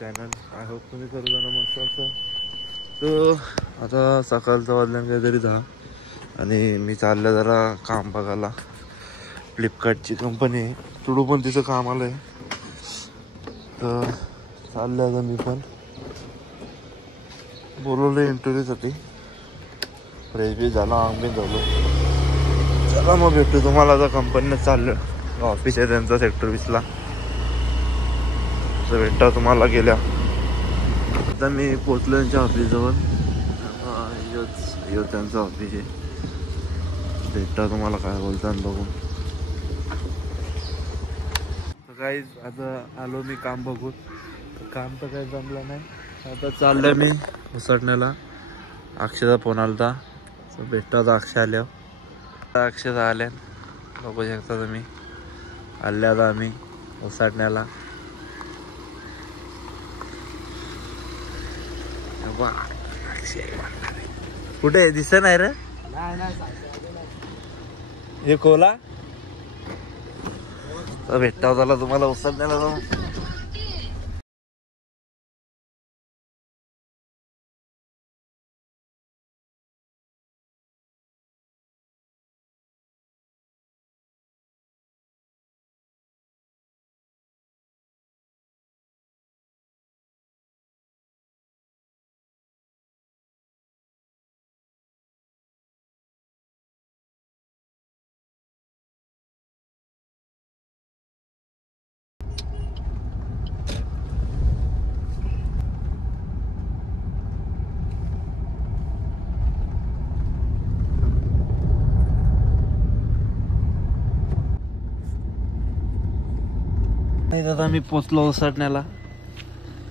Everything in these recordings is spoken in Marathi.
चॅनल. आय होप तुम्ही सर्वजण मस्त असाल. तो आता सकाळचं वाजल्यानं काहीतरी झालं आणि मी चाललं जरा काम बघायला. फ्लिपकार्टची कंपनी आहे, तुडू पण तिचं काम आलं आहे, तर चाललं आता मी पण. बोलवलं इंटरव्ह्यूसाठी, फ्रेश बी झाला, आंग बी झालो. चला मग भेटतो तुम्हाला. आता कंपनीनं चाललं, ऑफिस आहे त्यांचा सेक्टर 20ला. तर भेटता तुम्हाला गेल्या. आता मी पोचलो त्यांच्या ऑफिसजवळ. यो त्यांचं ऑफिस आहे. भेटता तुम्हाला काय बोलतात बघून. काहीच आता आलो मी काम बघून. काम तर काही जमलं नाही. आता चाललंय मी उसटण्याला. अक्षयचा फोन आलता, तर भेटता आता अक्षय आल्यावर. अक्षयचा आल्या बघू शकता तुम्ही. आल्या आता आम्ही उसटण्याला. कुठे दिसत नाही रे हे कोला. भेटता त्याला तुम्हाला उसटण्याला जाऊन. दादा मी पोचलो उसटण्याला.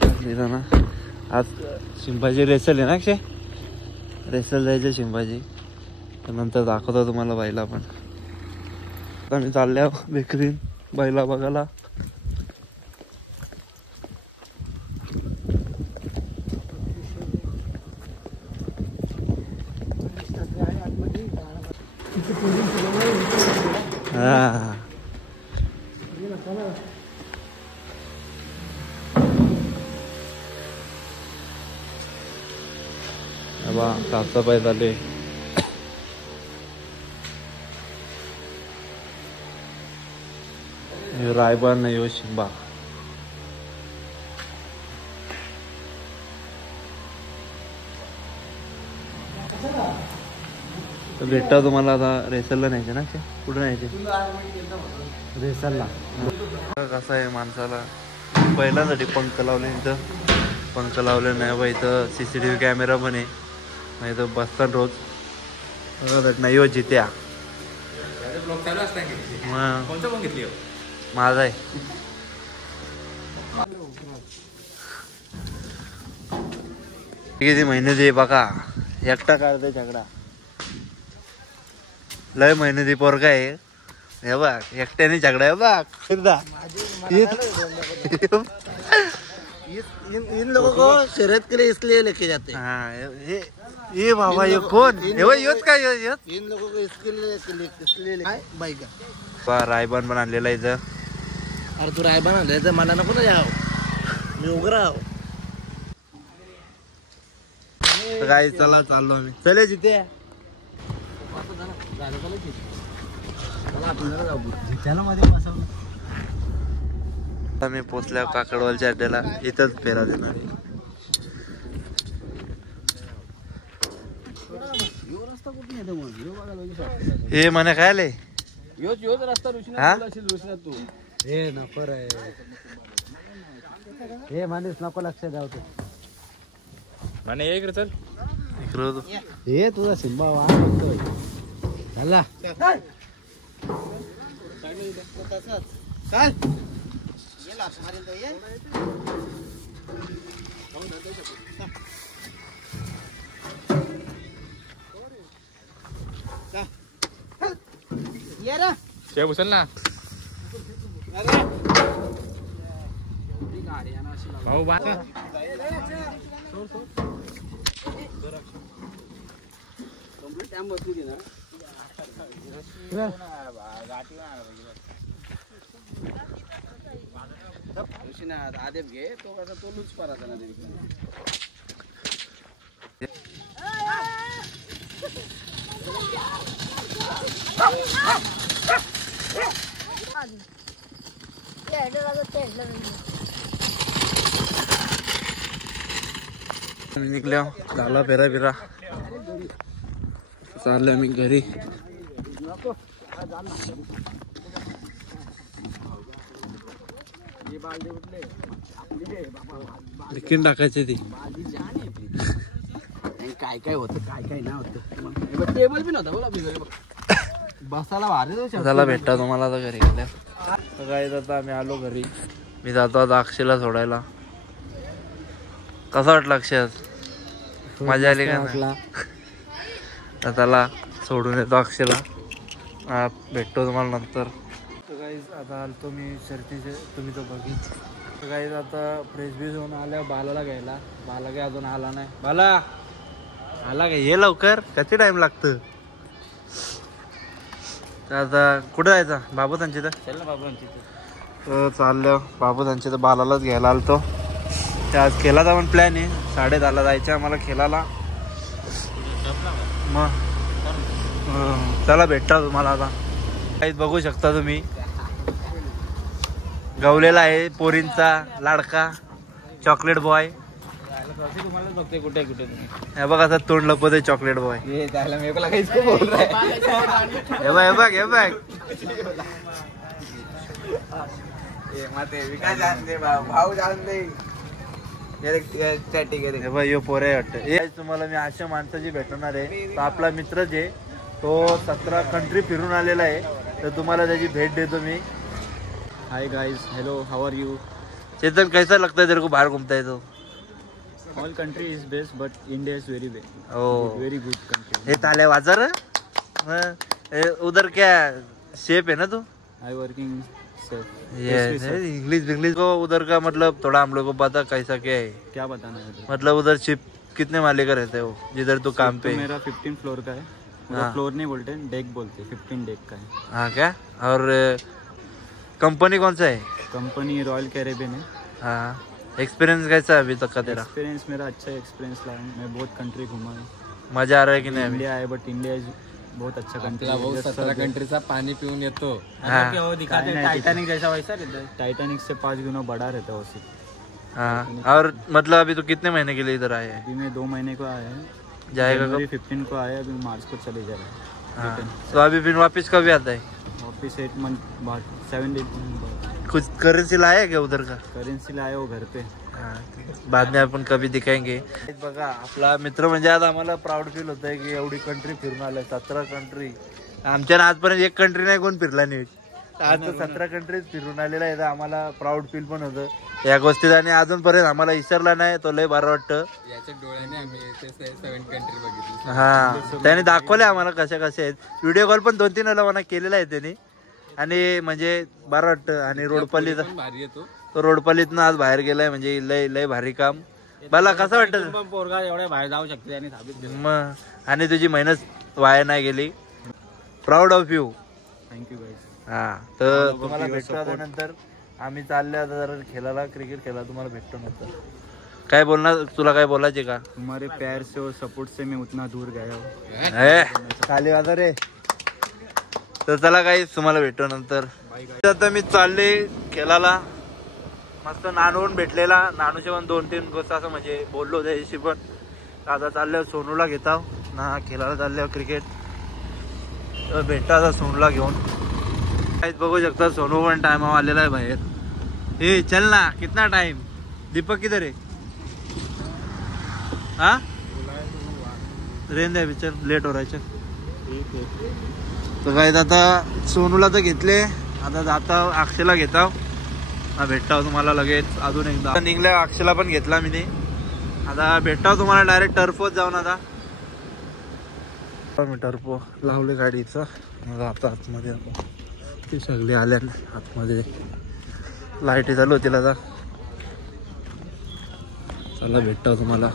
ना आज शिंपाजी रेसल आहे ना अक्षय. रेसल जायचं शिंपाजी, नंतर दाखवतो तुम्हाला बाईला पण. आता मी चालल्या बेकरीत बाईला बघायला. हा साफसफाई झाली. रायबान नाही शिंबा. भेटता तुम्हाला आता रेसलला न्यायचे ना. कुठे न्यायचे रेसलला. कसं आहे माणसाला पहिल्यासाठी पंख लावले, इथं पंख लावले नाही बा. इथं CCTV कॅमेरा पण आहे. नाही तर बसतात रोज. नाही हो जित्या माझा आहे. किती मेहनती बघा. एकटा काढतोय झगडा. लय मेहनती पोरगा आहे हे बघ. एकट्याने झगडा आहे बघ. फिरदा इन लोगों को शर्यत के लिए इसलिए लेके जाते हैं. हाँ ये बाबा ये कौन योत का योत. इन लोगों को इसलिए बाईक का रायबान पण आणलेला इथं. अरे तू रायबान आणले तर मला नको ना याव. मी उघडा आहो. काय चला चाललो आम्ही. चले जिथे आम्ही पोचल्या काकडवालच्या अड्ड्याला. इथंच फेरा देणार. हे म्हणे काय आले तू हे नको रे. हे माणूस नको लक्ष द्यावतो म्हणे. इकडे चल. इकडे होतो हे तुझा सिंबा वा म्हणतोय. चला काय उचल ना भाऊ. आदेप घे तो कसा तो लूज पराचा ना निघल्या झाला फेरा बिरा चाललोय मी घरी. लिखीन टाकायचे ती काय काय होतं काय काय नाही होतं. टेबल बी नव्हता बोला बसायला भारी त्याला भेटता तुम्हाला आता घरी गेल्या. काय आता आम्ही आलो घरी. मी जातो आता अक्षयला सोडायला. कसा वाटला अक्षय? मजा आली का? तर त्याला सोडून येतो अक्षयला. भेटतो तुम्हाला नंतर. गाईज आता आलतो मी शर्तीचे तुम्ही तो बघित. गाईज आता फ्रेश बीज होऊन आल्या बालाला घ्यायला. बाला काय अजून आला नाही. बाला आला काय? ये लवकर. किती टाइम लागतं? आता कुठं जायचं? बाबू त्यांची तर चल ना बाबांची चाललं. बाबू त्यांची तर बालालाच घ्यायला आलतो. ते आज खेळाचा पण प्लॅन आहे. 10:30ला जायचं आम्हाला खेळायला. मग चला भेटता तुम्हाला आता. काहीच बघू शकता तुम्ही. गवलेला आहे पोरींचा लाडका चॉकलेट बॉय. तुम्हाला बघते कुठे कुठे हे बघ असं तोंड लपत आहे चॉकलेट बॉय. हे त्याला मी बोला काहीच बोल रहा है. हे बघ हे बघ हे बघ. ये माते विकास जानते भाऊ जानते चॅटिंग करे. हे बघ यो पोरे वाटतं. हे तुम्हाला मी अशा माणसाची भेटणार आहे. तो आपला मित्रच आहे. तो 17 कंट्री फिरून आलेला आहे. तर तुम्हाला त्याची भेट देतो मी. Hi guys, hello, how are you? Chetan कैसा लगता है तेरे को बाहर घूमता है तो? All country is best but India is very very good country. हे ताले वाजार उधर क्या शेप है ना तू? आई वर्किंग इंग्लिश इंग्लिश को उधर का मतलब थोड़ा हम लोग को पता कैसा क्या है. क्या बताना है मतलब उधर शिप कितने माले का रहता है वो जिधर तू काम पे? मेरा 15 फ्लोर का है. हाँ. फ्लोर नहीं बोलते, डेक बोलते. 15 डेक का है. हाँ क्या? और कंपनी कौन सा है? कंपनी रॉयल कैरेबियन है. हाँ. एक्सपीरियंस कैसा है अभी तक का तेरा? एक्सपीरियंस मेरा अच्छा एक्सपीरियंस रहा है. मैं बहुत कंट्री घूमा है. मजा आ रहा है कि नहीं अभी? इंडिया है बट इंडिया इज बहुत अच्छा कंट्री. 17 कंट्रीचा पाणी पिऊन येतो. टाइटैनिक जैसा वैसा रहता है. टाइटैनिक से 5 गुना बड़ा रहता है उसी. हाँ. और मतलब अभी तो कितने महीने के लिए इधर आए हैं? अभी मैं 2 महीने को आया है. जाएगा कब? 15 को आया, अभी मार्च को चले जाएगा. हाँ. तो अभी फिर वापस कभी आता है? वापस 8 मंथ बाद, 7 डेज. कुछ करेंसी लाया है क्या उधर का? करेंसी लाया हो घर पे. बाद में आपण कभी दिखाएंगे. बघा आपला मित्र म्हणजे आज आम्हाला प्राऊड फील होत आहे की एवढी कंट्री फिरून आलाय. 17 कंट्री. आमच्या आजपर्यंत एक कंट्री नाही कोण फिरला नीट. आज तर 17 कंट्रीज फिरून आलेला आहे. आम्हाला प्राऊड फील पण होतं या गोष्टीत. आणि अजूनपर्यंत आम्हाला विसरला नाही तो. लय बरं वाटतं. याच्या डोळ्याने आम्ही 7 कंट्री बघितली. हा त्याने दाखवले आम्हाला कशा कशा आहेत. व्हिडिओ कॉल पण 2-3 वेळा मला केलेला आहे त्याने. आणि म्हणजे बरं वाटतं. आणि रोडपल्लीत भारी येतो तो रोडपल्लीतनं आज बाहेर गेलाय म्हणजे लय लय भारी काम. मला कसं वाटतं? पोरगा एवढ्या बाहेर जाऊ शकते आणि साबित मग. आणि तुझी मेहनत वाया नाही गेली. Proud of you. Thank you guys. हा तर तुम्हाला भेटतो नंतर. आम्ही चालले आता जरा खेळायला, क्रिकेट खेळायला. तुम्हाला भेटतो नंतर. काय बोलणार? तुला काय बोलायचे का? तुम्हारे प्यार से और सपोर्ट से मैं उतना दूर गया हूँ. खाली वाजा रे. तर चला काही तुम्हाला भेटतो नंतर. आता मी चालले खेळायला. मस्त नानून भेटलेला. नानूचे पण 2-3 गोष्ट असं म्हणजे बोललो त्याच्याशी पण. आता चालल्यावर सोनूला घेता ना खेळायला. चालल्यावर क्रिकेट भेटता आता सोनूला घेऊन. काहीच बघू शकता सोनू पण टाइमावर आलेला आहे बाहेर. ए चल ना. कितना टाइम? दीपक किधर आहे? हा रेन द्या चल. लेट हो रहा है. चल तर काय आता सोनूला तर घेतले. आता जाता अक्षयला घेता. हा भेटता तुम्हाला लगेच अजून एकदा. निघल्या अक्षयला पण घेतला मी. आता भेटता तुम्हाला डायरेक्ट टर्फवर जाऊन. आता मी टर्फ लावले गाडीचं. आता आतमध्ये ते सगळे आल्या आतमध्ये. लाईटी चालू होतील आता. चला भेटता तुम्हाला.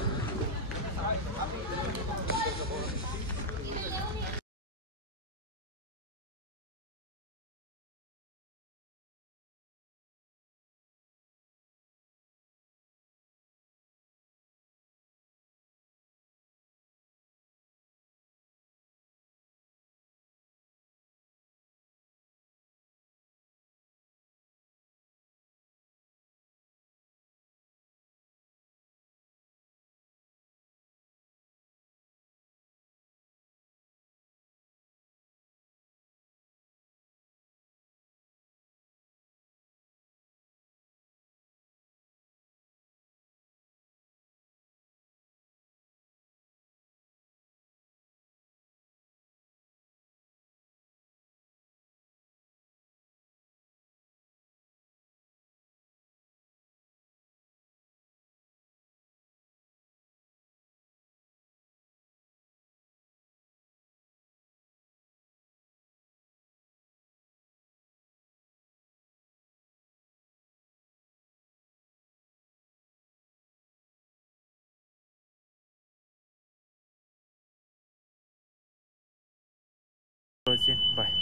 Watching bye.